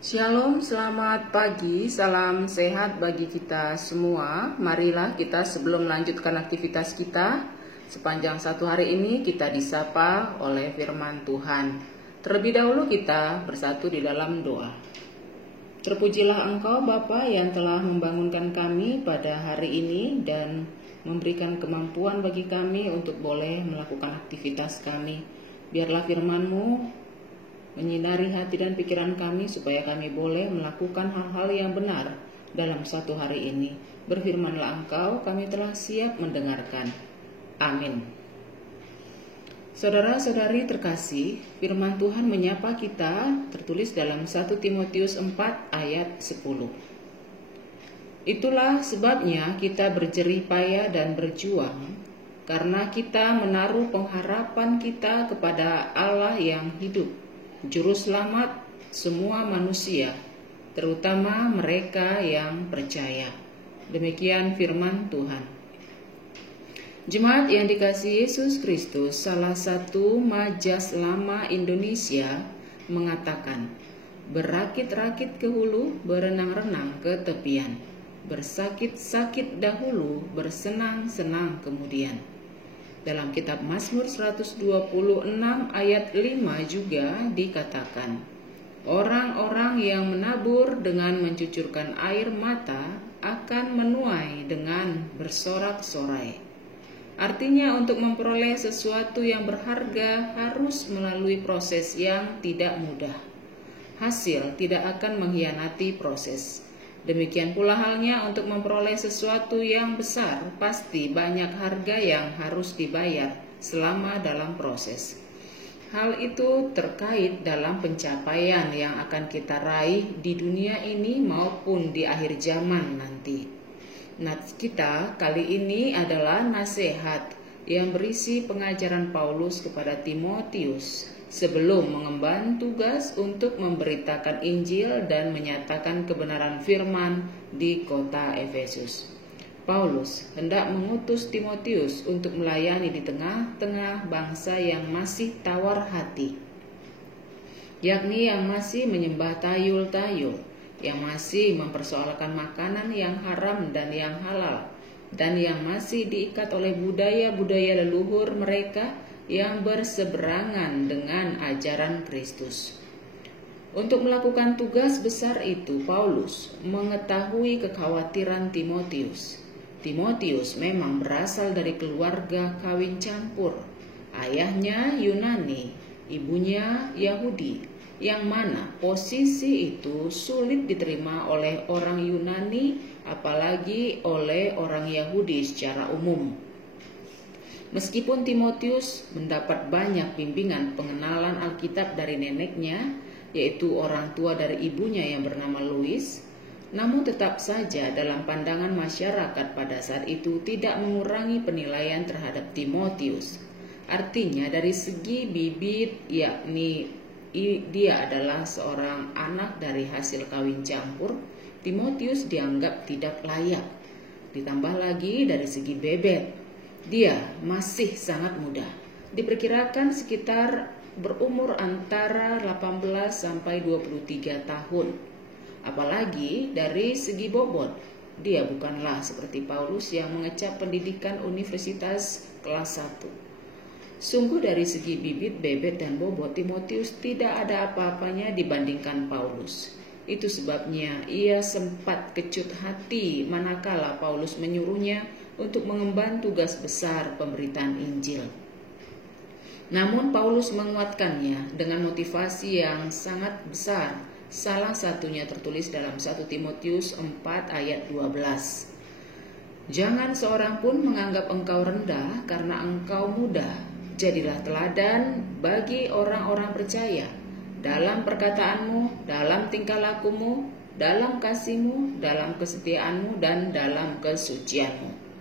Shalom, selamat pagi, salam sehat bagi kita semua. Marilah kita sebelum melanjutkan aktivitas kita, sepanjang satu hari ini kita disapa oleh firman Tuhan. Terlebih dahulu kita bersatu di dalam doa. Terpujilah Engkau Bapa yang telah membangunkan kami pada hari ini dan memberikan kemampuan bagi kami untuk boleh melakukan aktivitas kami. Biarlah firman-Mu menyinari hati dan pikiran kami supaya kami boleh melakukan hal-hal yang benar dalam satu hari ini. Berfirmanlah Engkau, kami telah siap mendengarkan. Amin. Saudara-saudari terkasih, firman Tuhan menyapa kita tertulis dalam 1 Timotius 4 ayat 10. Itulah sebabnya kita berjerih payah dan berjuang, karena kita menaruh pengharapan kita kepada Allah yang hidup, Juru Selamat semua manusia, terutama mereka yang percaya. Demikian firman Tuhan. Jemaat yang dikasihi Yesus Kristus, salah satu majas lama Indonesia mengatakan, berakit-rakit ke hulu, berenang-renang ke tepian, bersakit-sakit dahulu, bersenang-senang kemudian. Dalam kitab Mazmur 126 ayat 5 juga dikatakan, orang-orang yang menabur dengan mencucurkan air mata akan menuai dengan bersorak-sorai. Artinya untuk memperoleh sesuatu yang berharga harus melalui proses yang tidak mudah. Hasil tidak akan mengkhianati proses. Demikian pula halnya untuk memperoleh sesuatu yang besar, pasti banyak harga yang harus dibayar selama dalam proses. Hal itu terkait dalam pencapaian yang akan kita raih di dunia ini maupun di akhir zaman nanti. Nats kita kali ini adalah nasihat yang berisi pengajaran Paulus kepada Timotius sebelum mengemban tugas untuk memberitakan Injil dan menyatakan kebenaran firman di kota Efesus. Paulus hendak mengutus Timotius untuk melayani di tengah-tengah bangsa yang masih tawar hati, yakni yang masih menyembah tayul-tayul, yang masih mempersoalkan makanan yang haram dan yang halal, dan yang masih diikat oleh budaya-budaya leluhur mereka yang berseberangan dengan ajaran Kristus. Untuk melakukan tugas besar itu, Paulus mengetahui kekhawatiran Timotius. Timotius memang berasal dari keluarga kawin campur. Ayahnya Yunani, ibunya Yahudi, yang mana posisi itu sulit diterima oleh orang Yunani, apalagi oleh orang Yahudi secara umum. Meskipun Timotius mendapat banyak bimbingan pengenalan Alkitab dari neneknya, yaitu orang tua dari ibunya yang bernama Louis, namun tetap saja dalam pandangan masyarakat pada saat itu tidak mengurangi penilaian terhadap Timotius. Artinya dari segi bibit, yakni dia adalah seorang anak dari hasil kawin campur, Timotius dianggap tidak layak. Ditambah lagi dari segi bebet, dia masih sangat muda, diperkirakan sekitar berumur antara 18 sampai 23 tahun. Apalagi dari segi bobot, dia bukanlah seperti Paulus yang mengecap pendidikan universitas kelas 1. Sungguh dari segi bibit, bebet, dan bobot, Timotius tidak ada apa-apanya dibandingkan Paulus. Itu sebabnya ia sempat kecut hati manakala Paulus menyuruhnya untuk mengemban tugas besar pemberitaan Injil. Namun Paulus menguatkannya dengan motivasi yang sangat besar. Salah satunya tertulis dalam 1 Timotius 4 ayat 12. Jangan seorang pun menganggap engkau rendah karena engkau muda. Jadilah teladan bagi orang-orang percaya dalam perkataanmu, dalam tingkah lakumu, dalam kasihmu, dalam kesetiaanmu, dan dalam kesucianmu.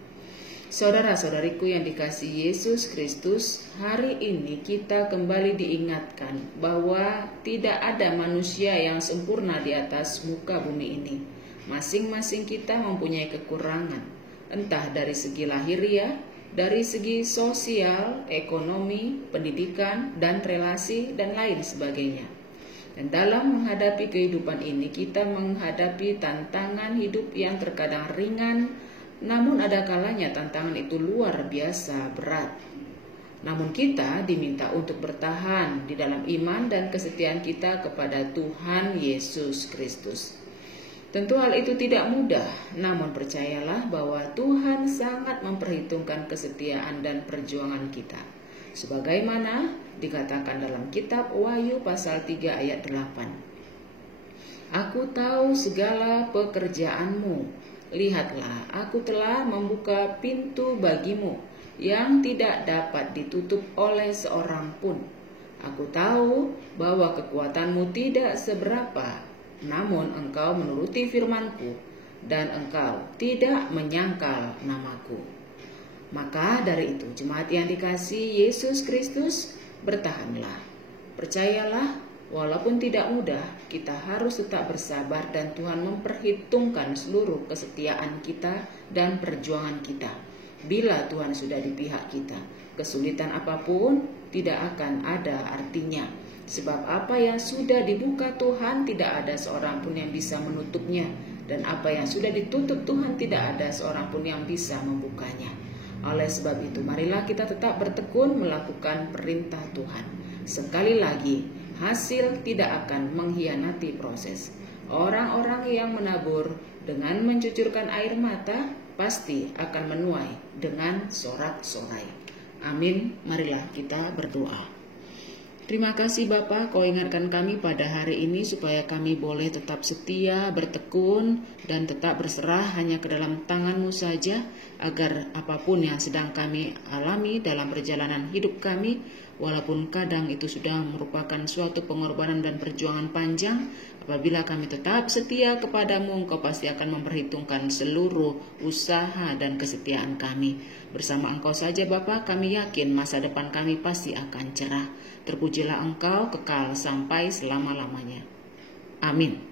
Saudara-saudariku yang dikasihi Yesus Kristus, hari ini kita kembali diingatkan bahwa tidak ada manusia yang sempurna di atas muka bumi ini. Masing-masing kita mempunyai kekurangan, entah dari segi lahiriah, dari segi sosial, ekonomi, pendidikan, dan relasi, dan lain sebagainya. Dan dalam menghadapi kehidupan ini, kita menghadapi tantangan hidup yang terkadang ringan, namun ada kalanya tantangan itu luar biasa berat. Namun kita diminta untuk bertahan di dalam iman dan kesetiaan kita kepada Tuhan Yesus Kristus. Tentu hal itu tidak mudah, namun percayalah bahwa Tuhan sangat memperhitungkan kesetiaan dan perjuangan kita. Sebagaimana dikatakan dalam kitab Wahyu pasal 3 ayat 8. Aku tahu segala pekerjaanmu. Lihatlah, aku telah membuka pintu bagimu yang tidak dapat ditutup oleh seorang pun. Aku tahu bahwa kekuatanmu tidak seberapa, namun engkau menuruti firman-Ku, dan engkau tidak menyangkal namaku. Maka dari itu, jemaat yang dikasihi Yesus Kristus, bertahanlah. Percayalah, walaupun tidak mudah, kita harus tetap bersabar dan Tuhan memperhitungkan seluruh kesetiaan kita dan perjuangan kita. Bila Tuhan sudah di pihak kita, kesulitan apapun tidak akan ada artinya. Sebab apa yang sudah dibuka Tuhan, tidak ada seorang pun yang bisa menutupnya. Dan apa yang sudah ditutup Tuhan, tidak ada seorang pun yang bisa membukanya. Oleh sebab itu, marilah kita tetap bertekun melakukan perintah Tuhan. Sekali lagi, hasil tidak akan mengkhianati proses. Orang-orang yang menabur dengan mencucurkan air mata, pasti akan menuai dengan sorak-sorai. Amin. Marilah kita berdoa. Terima kasih Bapa, Kau ingatkan kami pada hari ini supaya kami boleh tetap setia, bertekun, dan tetap berserah hanya ke dalam tangan-Mu saja, agar apapun yang sedang kami alami dalam perjalanan hidup kami, walaupun kadang itu sudah merupakan suatu pengorbanan dan perjuangan panjang, apabila kami tetap setia kepadamu, Engkau pasti akan memperhitungkan seluruh usaha dan kesetiaan kami. Bersama Engkau saja Bapa, kami yakin masa depan kami pasti akan cerah. Terpujilah Engkau kekal sampai selama-lamanya. Amin.